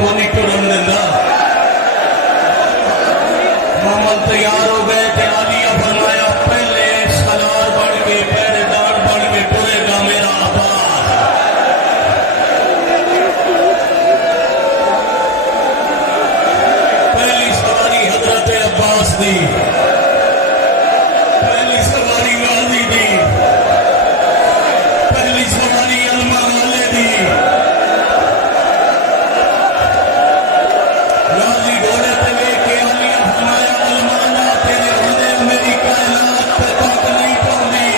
کو نہیں ٹرن دینا. محمد تیار ہو گئے تھے. عالیہ فرمایا پہلے سالار بن کے پہلے دار بن کے ٹرے گا میرا عباس. پہلی سواری حضرت عباس دی, پہلی سواری غازی دی, پہلی سواری علماء والے دی. غازی گھوڑے پہ لے کے عالیہ فرمایا علماء نہ تیرے ہونے میری کائنات پہ تک نہیں پڑی.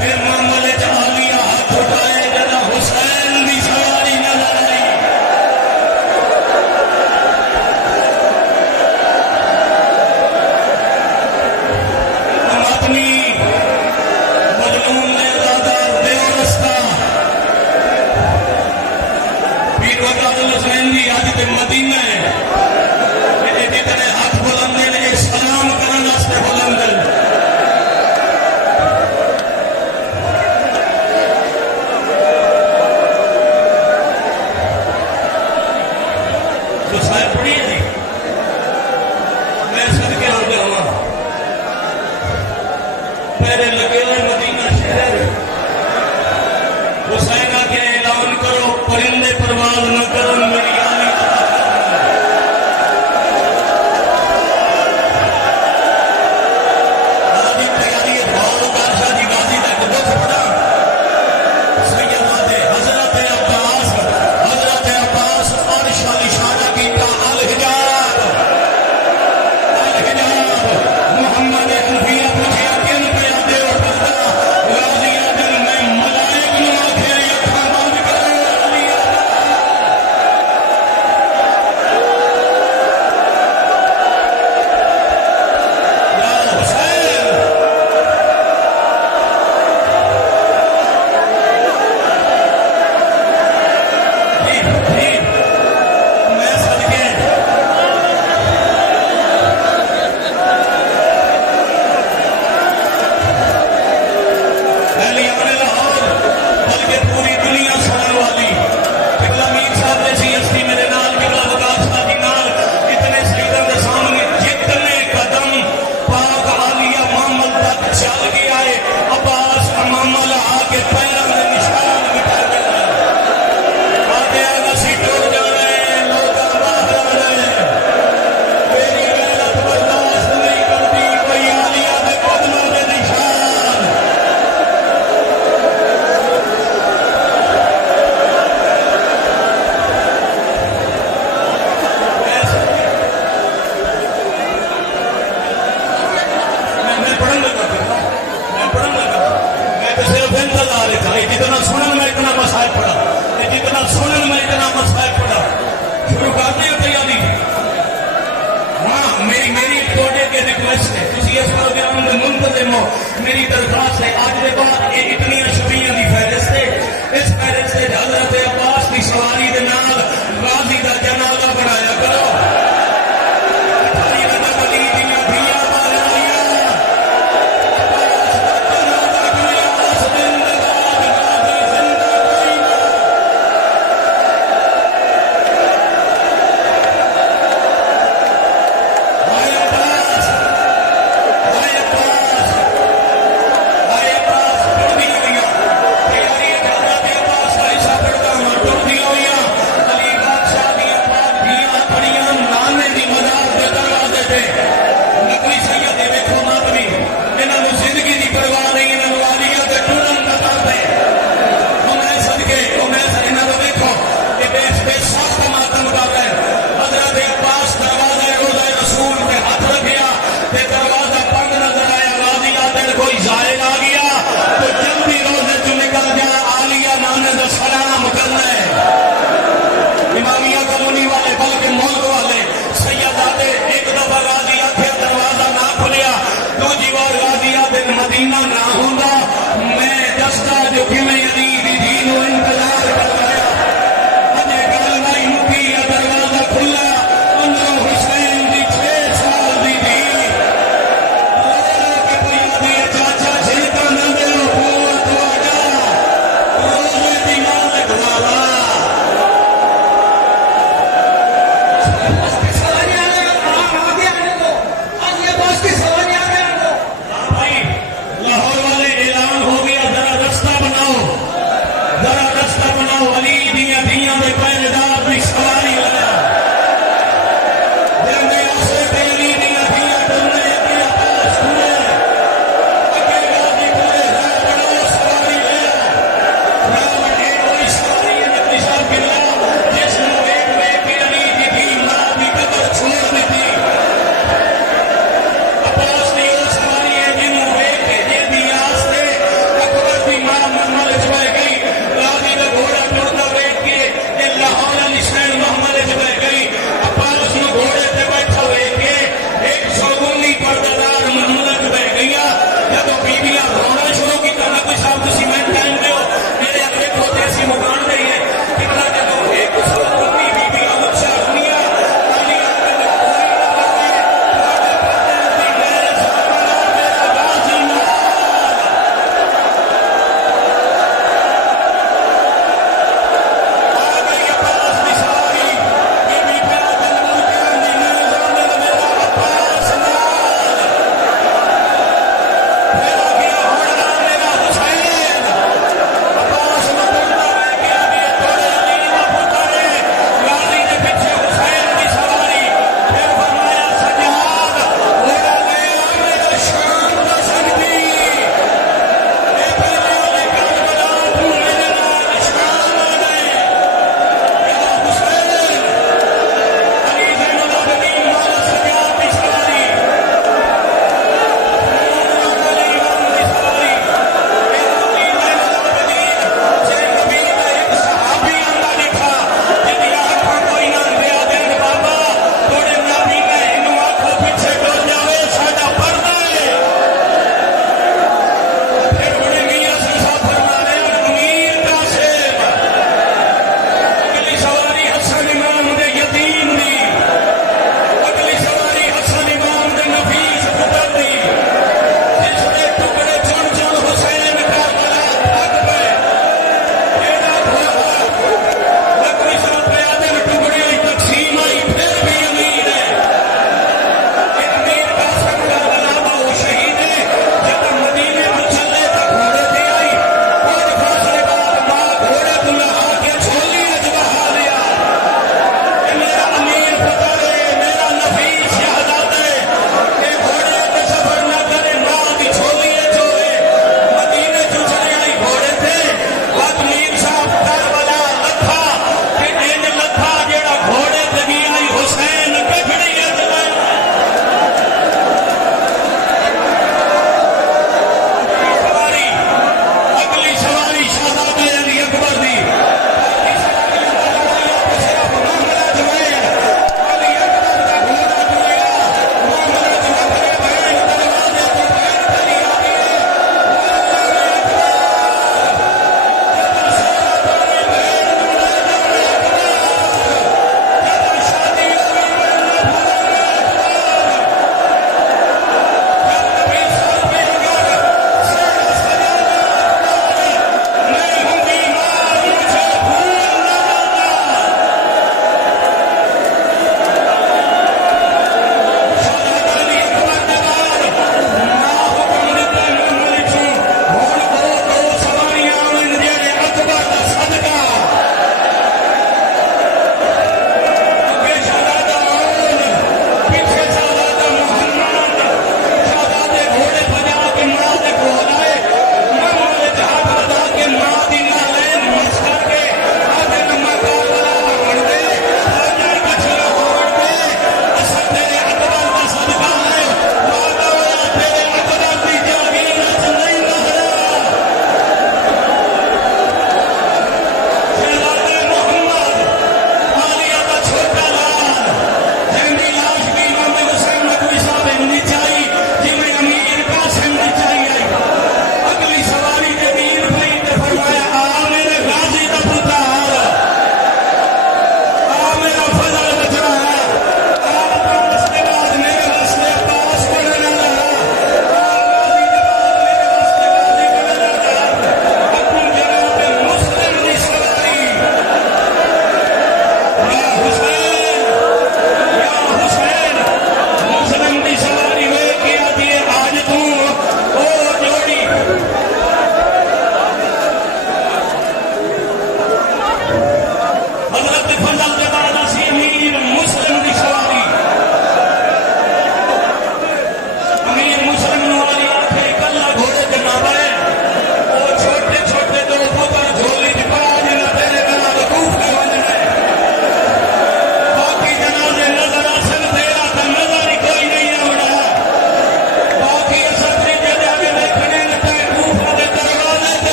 پھر معاملے چ عالیہ ہاتھ اٹھائے جدا حسین دی سواری نظر آئی. ہم اپنی مظلوم نے زیادہ بےوستہ پیر وقت الحسین جی آج تے مدینہ ہے. یہ جتنے ہاتھ بلند نے سلام کرنے واسطے بلند ہیں. جو صاحب پڑھی ہے جی میں صدقے ہو جاؤں پہلے لگے ہوئے مدینہ شہر. حسینہ کے اعلان کرو پرندے پرواز نہ کرن میری عالی. غازی تیاری بہت بادشاہ جی غازی کا ایک دکھ پڑا. سیدات حضرت عباس اور شالی شادہ کی کا الحجاب محمد انفیہ پوچھیا کن پہ آتے ہو پڑتا. غازی دل میں ملائک نو آکھے یکھاں بند کرن والی یا حسین. جی میں صدقے اہلیان لاہور بلکہ پوری دنیا سنن والی قبلہ میر صاحب جیسی ہستی میرے نال قبلہ وقاص شادی نال اتنے سیدوں کے سامنے جتنے قدم پاک عالیہ محمد تک چل گیا ہے. عباس امامہ لہا کے پیروں میں نشان مٹا گیا. آتے آگا سی ٹوٹ جانے لوگ باہر آنے میری غیرت برداشت نہیں کرتی کوئی عالیہ کے قدموں کے نشان. میں پڑھن لگا تھا میں تو صرف انتظار تھا. جتنا سنن میں اتنا مسائل پڑھا, جتنا سنن میں اتنا مسائل پڑھا. شروع کرتے ہیں تیاری. ہاں میری توڑے کے ریکویسٹ ہے تسی اس پروگرام میں منتظم ہو. میری درخواست ہے آج کے بعد یہ اتنی شبیاں دی فہرست ہے. اس فہرست سے حضرت عباس کی سواری دے نال غازی دا جنازہ بنایا کرو.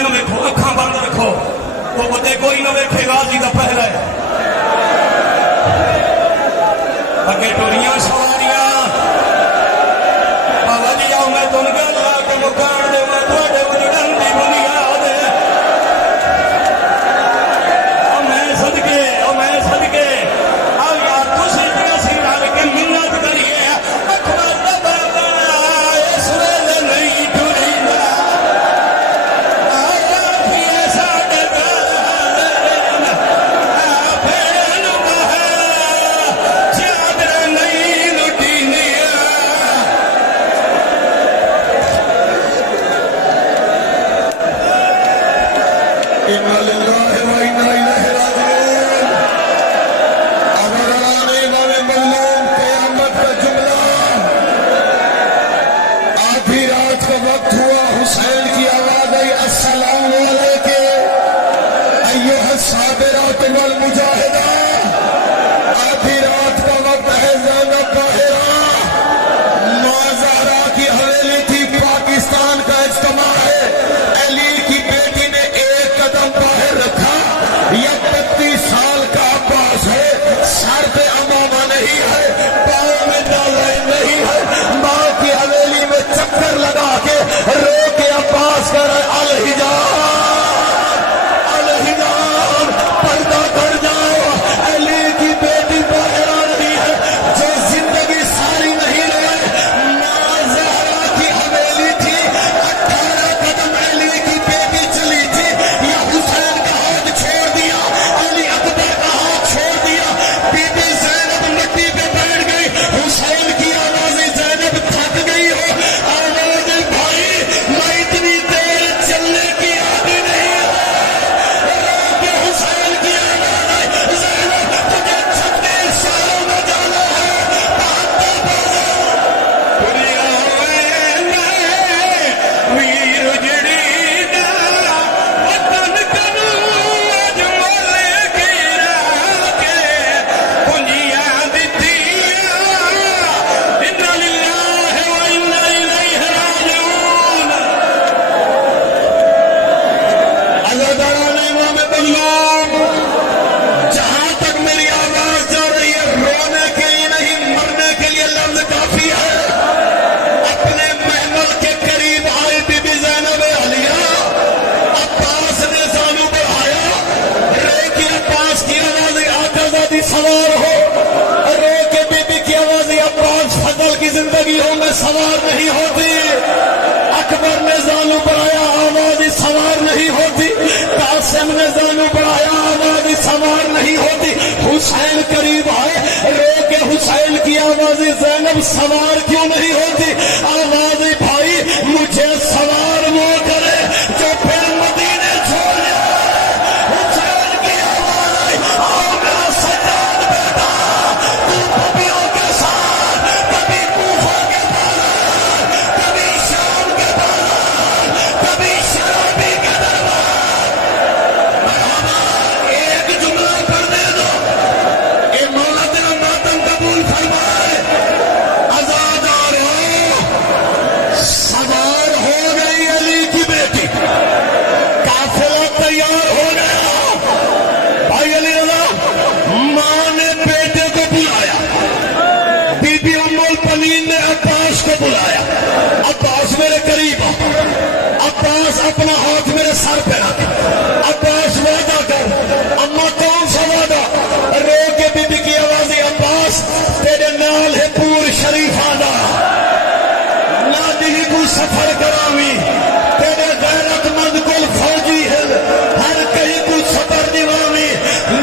मैनू वेखो, अखां बंद रखो, वो बदे कोई ना वेखे, गाजी का पहरा है। अगे टुरियां सवारियां बाबा जी आओ, मैं तुम गल ला के मुकान दे, मैं थोड़े वजन की बुनियाद मैं सदके आओ यार, तुसी इतना सी रल के मिन्नत करिए, अखबार दा बाबा इस वेले नहीं टुरीदा, आया फिर साडे गल फेन महा चादर नहीं लुटीनिया। इन्ना लिल्लाहि व इन्ना इलैहि राजिऊन। अमरान इमाम मज़लूम क़यामत का जुमला। आधी रात का वक्त हुआ, हुसैन की आवाज आई, अस्सलामु अलैके अय्युहस साबिरात वल मुजाहिदा। आधी रात का वक्त है, ज़ैनब ताहिरा मां ज़हरा की हवेली थी, पाकिस्तान का इज्तिमा है। अली की बेटी ने एक कदम बाहर रखा, यह 32 साल का अब्बास है, सर पे अमामा नहीं है, पाँव में नाज़ाइन नहीं है, माँ की हवेली में चक्कर लगा के रो के अब्बास कर अलहिजान पर्दा कर जाओ, अली की बेटी बाहर आ रही है, जो जिंदगी सारी नहीं रहे। माँ ज़हरा की हवेली थी, 18 कदम अली की बेटी चली थी, या हुसैन का हाथ छोड़ दिया, अली अकबर का हाथ छोड़ दिया, बीबी ज़ैनब मिट्टी पे बैठ गई, हुसैन की आवाज़ें, ज़ैनब थक गई हो, आवाज़ें भाई मैं इतनी देर चलने की आदि नहीं है, कि हुसैन की आवाज़ें, ज़ैनब तुझे 36 सालों में जाना है, वीर जड़ी वतन कनू अजमल गिरा के पुंजिया दितिया। इन्ना लिल्लाहि व इन्ना इलैहि राजिऊन। अल्लाह ताला ने इमाम मज़लूम, जहां तक मेरी आवाज जा रही है, रोने के लिए नहीं, मरने के लिए लफ्ज काफी है। अपने महमल के करीब आई बीबी ज़ैनब अलिया, अब्बास ने ज़ानू बढ़ाया, रे के अब्बास की आवाज़ आकाज़ादी सवार हो, रो के बीबी की आवाज़ अब्बास फजल की जिंदगी हो में सवार नहीं होती। अकबर ने ज़ानू बढ़ाया, आवाज़ सवार नहीं होती। कासिम ने ज़ानू बढ़ाया, आवाज़ सवार नहीं होती। हुसैन करीब आए, रो के हुसैन की आवाज़ ज़ैनब सवार क्यों नहीं होती? आवाज़ भाई मुझे सवार वो करे जो फिर मदीने छोड़ जाए। हुसैन की आवाज़ आई, आओ मेरा सज्जाद बेटा, तू पपियों के साथ कभी कूफा के बाजार, कभी शाम के बाजार, कभी शराबी के दरबार। एक जुमला पढ़ने दो, ये मौला तेरा मातम कबूल फरमाए। आजादार हो, सवार हो गई अली की बेटी, काफिला तैयार हो गया। भाई अली रज़ा, माँ ने बेटे को बुलाया, बीबी उम्मुल पनीन ने अब्बास को बुलाया। अब्बास मेरे करीब आ, अब्बास अपना हाथ मेरे सर पे रख, अब्बास वादा कर। अम्मा कौन सा वादा? रो के बीबी की आवाज़, अब्बास तेरे नाल है पूर शरीफाना, नादी को सफर करावी, तेरे गैरतमंद कुल फौजी है, हर कहीं को सबर निभावी,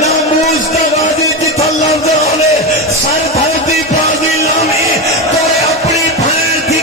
नामूस का गाजी जिथा लफ्ज आले, सर धरती बाजी लावी, तोरे अपनी भैन की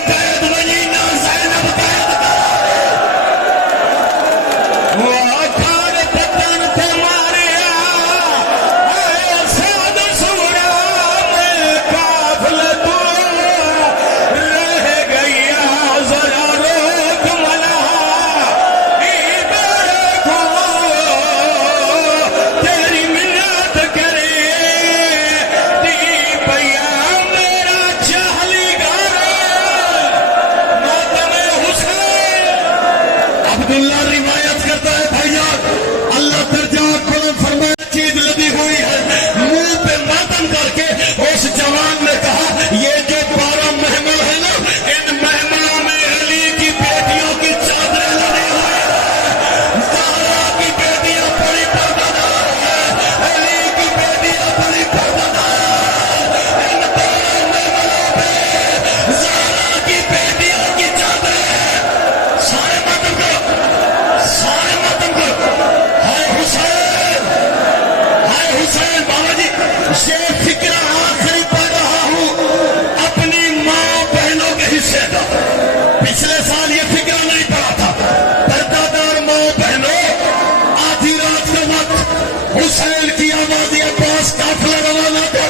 واپس قافلہ روانہ